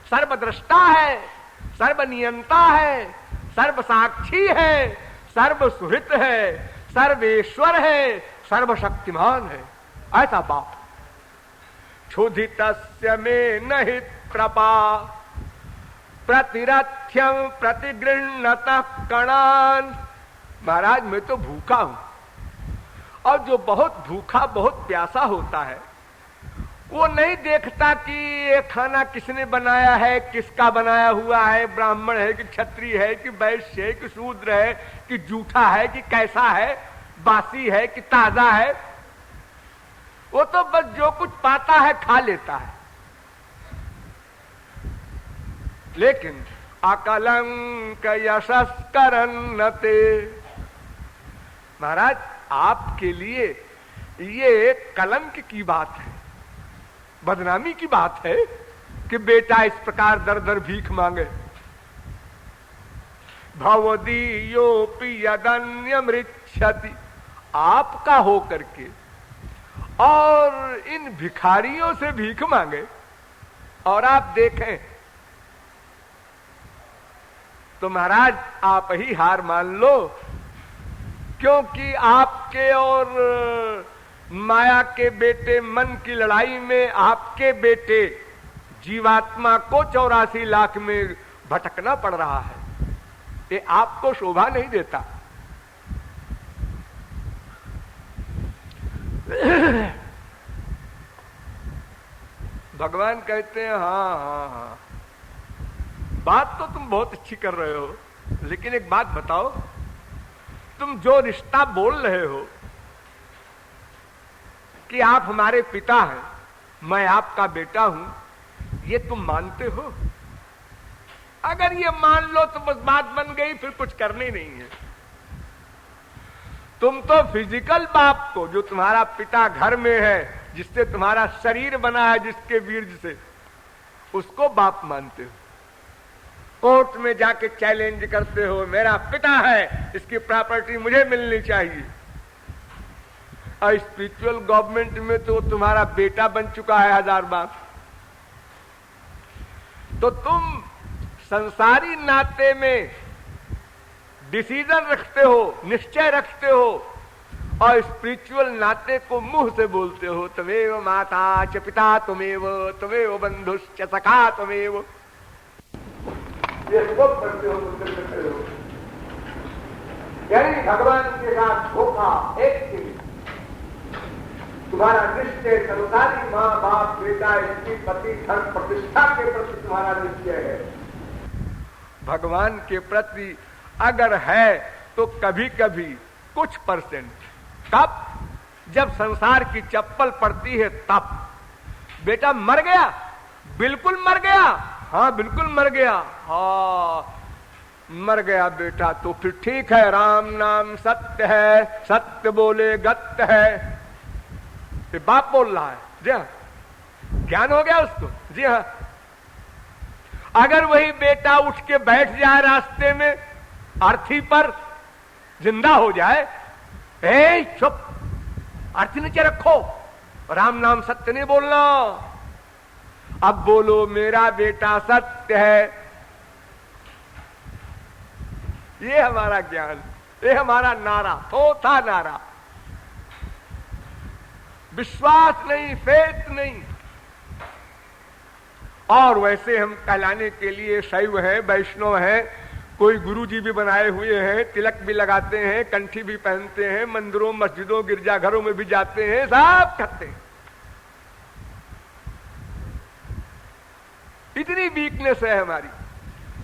सर्वद्रष्टा है, सर्वनियंता है, सर्वसाक्षी है, सर्वसुहृत है, सर्वेश्वर है, सर्वशक्तिमान है, ऐसा बाप। क्षुधितस्य में नहीं कृपा प्रतिरथ्यम प्रतिगृह्णतः कणान। महाराज मैं तो भूखा हूं, और जो बहुत भूखा बहुत प्यासा होता है वो नहीं देखता कि ये खाना किसने बनाया है, किसका बनाया हुआ है, ब्राह्मण है कि क्षत्रिय है कि वैश्य है कि शूद्र है कि जूठा है कि कैसा है, बासी है कि ताजा है। वो तो बस जो कुछ पाता है खा लेता है। लेकिन अकलंक यशस्करन्नते, महाराज आपके लिए ये कलंक की बात है, बदनामी की बात है कि बेटा इस प्रकार दर दर भीख मांगे। भवदीयोपि यदन्यमृच्छति, आपका हो करके और इन भिखारियों से भीख मांगे। और आप देखें तो महाराज आप ही हार मान लो, क्योंकि आपके और माया के बेटे मन की लड़ाई में आपके बेटे जीवात्मा को 84 लाख में भटकना पड़ रहा है। ये आपको शोभा नहीं देता। भगवान कहते हैं हाँ हाँ हाँ, बात तो तुम बहुत अच्छी कर रहे हो, लेकिन एक बात बताओ, तुम जो रिश्ता बोल रहे हो कि आप हमारे पिता हैं, मैं आपका बेटा हूं, ये तुम मानते हो? अगर ये मान लो तो बस बात बन गई, फिर कुछ करनी नहीं है। तुम तो फिजिकल बाप को, जो तुम्हारा पिता घर में है, जिससे तुम्हारा शरीर बना है, जिसके वीर्य से, उसको बाप मानते हो। कोर्ट में जाके चैलेंज करते हो, मेरा पिता है, इसकी प्रॉपर्टी मुझे मिलनी चाहिए। और स्पिरिचुअल गवर्नमेंट में तो तुम्हारा बेटा बन चुका है 1000 बार। तो तुम संसारी नाते में डिसीजन रखते हो, निश्चय रखते हो, और स्पिरिचुअल नाते को मुंह से बोलते हो, तमेव माता च पिता तमेव बंधुश्च सखा तमेव। ये सब करते हो, यानी भगवान के साथ धोखा एक चीज। तुम्हारा निश्चय संसारी माँ बाप बेटा इसकी पति धर्म प्रतिष्ठा के प्रति तुम्हारा निश्चय है। भगवान के प्रति अगर है तो कभी कभी कुछ %। कब? जब संसार की चप्पल पड़ती है तब। बेटा मर गया, बिल्कुल मर गया, हाँ बिल्कुल मर गया, हाँ मर गया बेटा, तो फिर ठीक है, राम नाम सत्य है, सत्य बोले गत्य है। ये बाप बोल रहा है, जी हाँ, ज्ञान हो गया उसको, जी हाँ। अगर वही बेटा उठ के बैठ जाए रास्ते में, अर्थी पर जिंदा हो जाए, ए चुप, अर्थी नीचे रखो, राम नाम सत्य नहीं बोलना, अब बोलो मेरा बेटा सत्य है। ये हमारा ज्ञान, ये हमारा नारा, थोथा नारा। विश्वास नहीं, फेथ नहीं। और वैसे हम कहलाने के लिए शैव हैं, वैष्णव हैं, कोई गुरुजी भी बनाए हुए हैं, तिलक भी लगाते हैं, कंठी भी पहनते हैं, मंदिरों मस्जिदों गिरजाघरों में भी जाते हैं, सब करते हैं। इतनी वीकनेस है हमारी।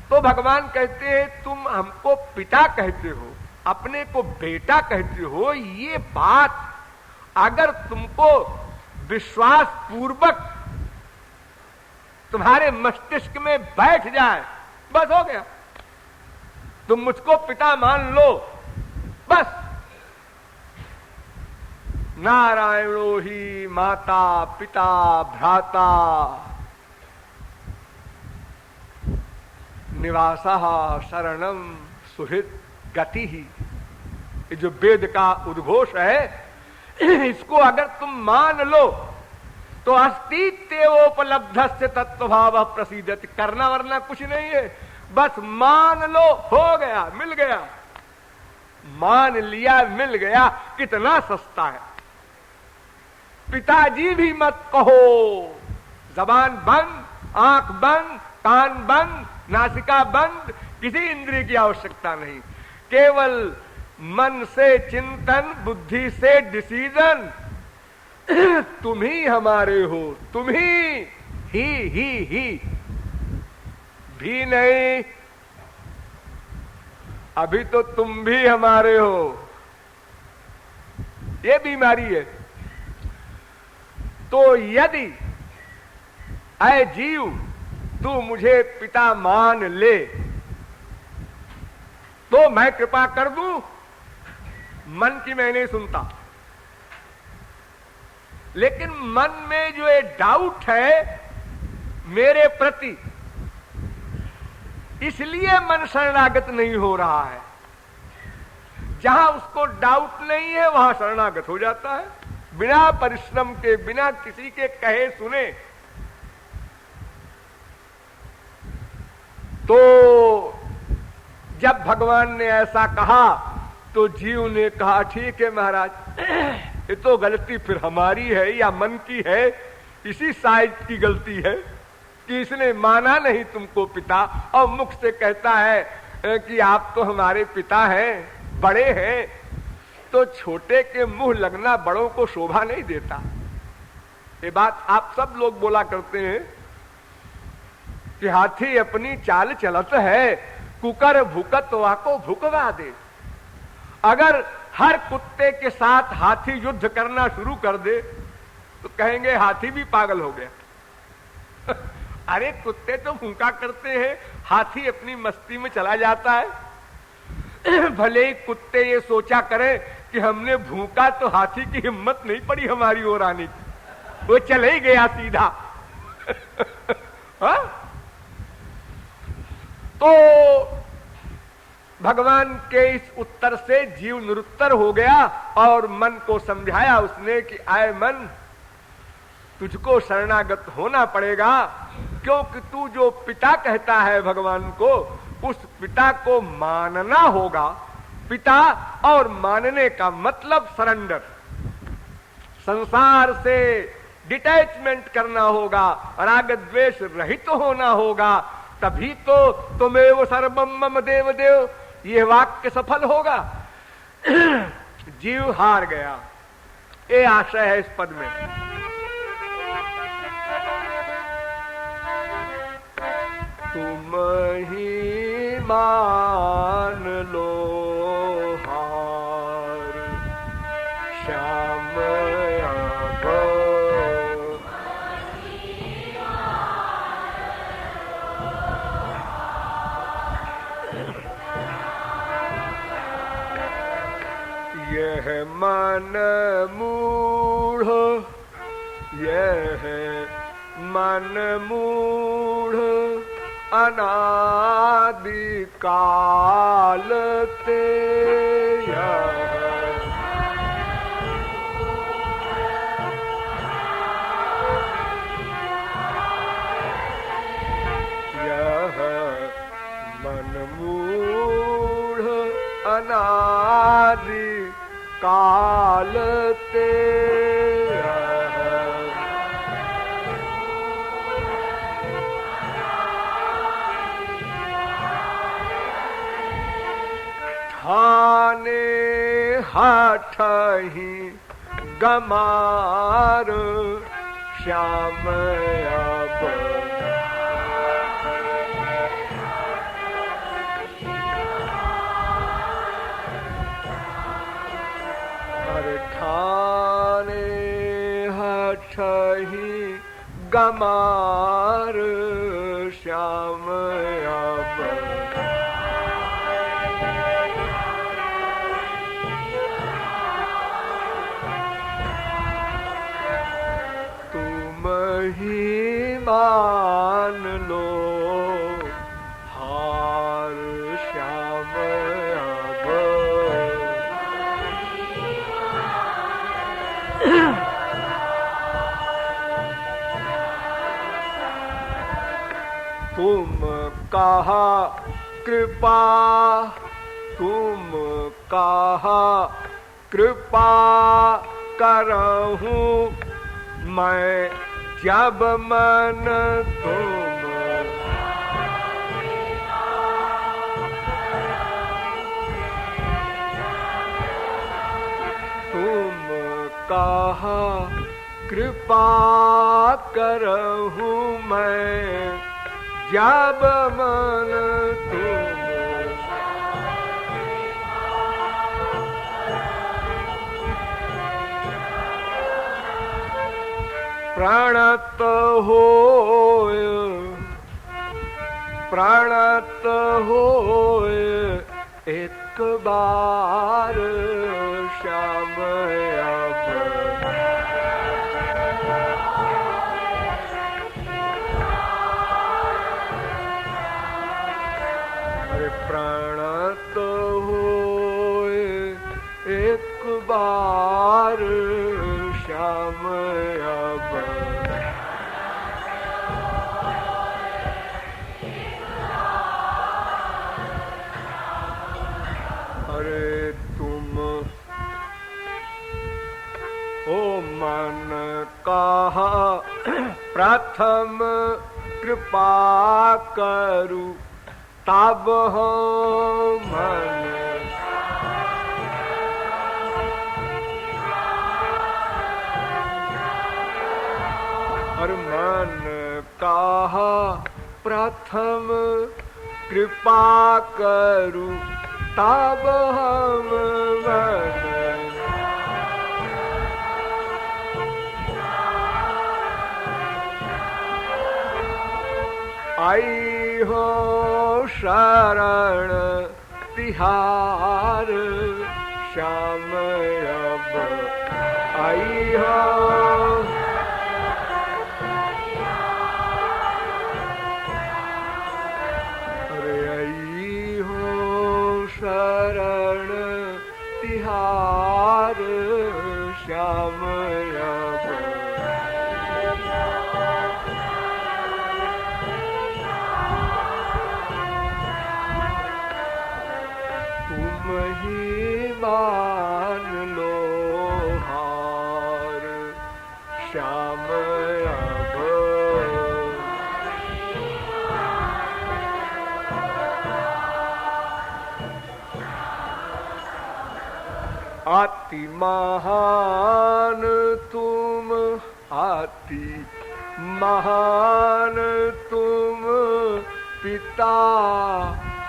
तो भगवान कहते हैं तुम हमको पिता कहते हो, अपने को बेटा कहते हो, ये बात अगर तुमको विश्वास पूर्वक तुम्हारे मस्तिष्क में बैठ जाए, बस हो गया, तुम मुझको पिता मान लो, बस। नारायणो ही माता पिता भ्राता निवासः शरणम सुहृद गति ही। ये जो वेद का उद्घोष है, इसको अगर तुम मान लो तो अस्तित्वोपलब्धस्य तत्वभाव प्रसीदति। करना वरना कुछ नहीं है, बस मान लो, हो गया, मिल गया। मान लिया, मिल गया, कितना सस्ता है। पिताजी भी मत कहो, जबान बंद, आंख बंद, कान बंद, नासिका बंद, किसी इंद्रिय की आवश्यकता नहीं। केवल मन से चिंतन, बुद्धि से डिसीजन। तुम ही हमारे हो, तुम ही भी नहीं, अभी तो तुम भी हमारे हो। ये बीमारी है। तो यदि ऐ जीव तू मुझे पिता मान ले तो मैं कृपा कर दूं। मन की मैं नहीं सुनता, लेकिन मन में जो ये डाउट है मेरे प्रति, इसलिए मन शरणागत नहीं हो रहा है। जहां उसको डाउट नहीं है वहां शरणागत हो जाता है, बिना परिश्रम के, बिना किसी के कहे सुने। तो जब भगवान ने ऐसा कहा तो जीव ने कहा, ठीक है महाराज, ये तो गलती फिर हमारी है या मन की है, इसी साइज की गलती है कि इसने माना नहीं तुमको पिता, और मुख से कहता है कि आप तो हमारे पिता हैं, बड़े हैं। तो छोटे के मुंह लगना बड़ों को शोभा नहीं देता। ये बात आप सब लोग बोला करते हैं कि हाथी अपनी चाल चलत है, कुकर भुकत वाको भुकवा दे। अगर हर कुत्ते के साथ हाथी युद्ध करना शुरू कर दे तो कहेंगे हाथी भी पागल हो गया। अरे कुत्ते तो भूखा करते हैं, हाथी अपनी मस्ती में चला जाता है। भले ही कुत्ते ये सोचा करें कि हमने भूखा तो हाथी की हिम्मत नहीं पड़ी हमारी ओर आने की, वो चले ही गया सीधा। हा? तो भगवान के इस उत्तर से जीव निरुत्तर हो गया और मन को समझाया उसने कि आए मन, तुझको शरणागत होना पड़ेगा, क्योंकि तू जो पिता कहता है भगवान को, उस पिता को मानना होगा। पिता और मानने का मतलब सरेंडर, संसार से डिटैचमेंट करना होगा, राग द्वेष रहित होना होगा, तभी तो तुमेव सर्वम मम देव देव ये वाक्य सफल होगा। जीव हार गया, ये आशय है इस पद में। तुम ही मान लो हार श्याम यह मन मूढ़, यह मन मूढ़ अनादि काल ते यह मन मूढ़ अनादि काल ते ठाने हठहि गमार श्याम अब ठाने हठहि गमार श्याम अब मान लो हार श्याम अब। तुम कहा कृपा, तुम कहा कृपा करहूं मैं जब मन तुम कहा कृपा करहूं मैं जब मन तुम। प्रणत होय, प्रणत होय एक बार श्याम अब। अरे प्रणत होय एक बार श्याम अब। अरे तुम ओ मन कहा प्रथम कृपा करूं तब हम मन। और मन कहा प्रथम कृपा करूं तब हम मन। आई हो शरण तिहार श्याम अब। आई हो शरण तिहार श्याम अब। तुम ही मान लो हार श्याम अब। अति महान तुम, अति महान तुम पिता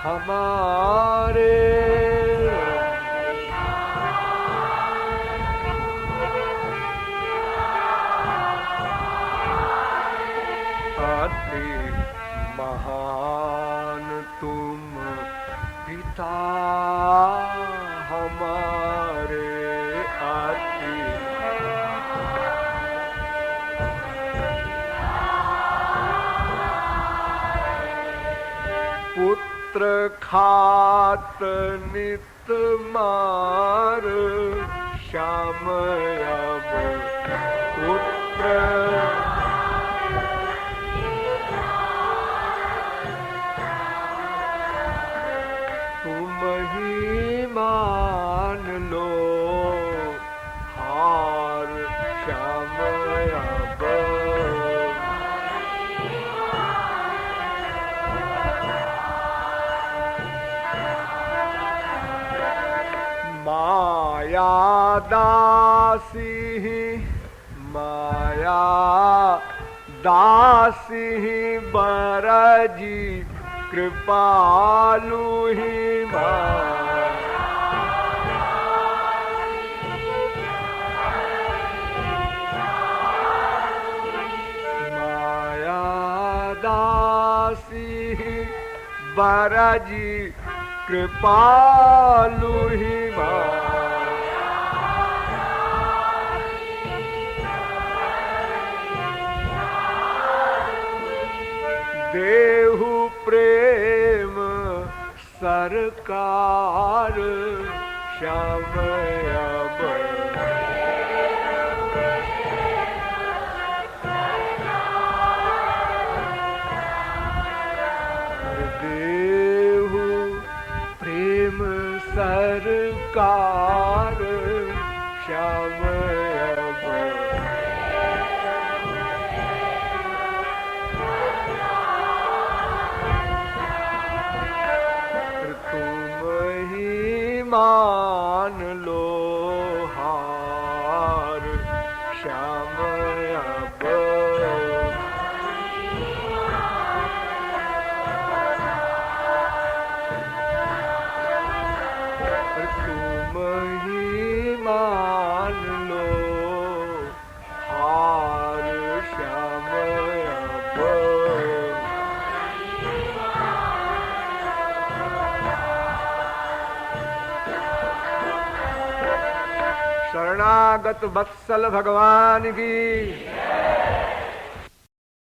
हमारे। अति महान तुम पिता हमारे। अति पुत्र खात नित मार श्याम अब। पुत्र तुम ही मान लो हार श्याम अब। माया दासी, माया दासी बरजी कृपालु ही माया दासी बरजी कृपालु ही सरकार श्याम अब देहु प्रेम सरकार श्याम अब मान लो हार श्याम अब तुम ही मान लो हार श्याम अब शरणागत वत्सल भगवान की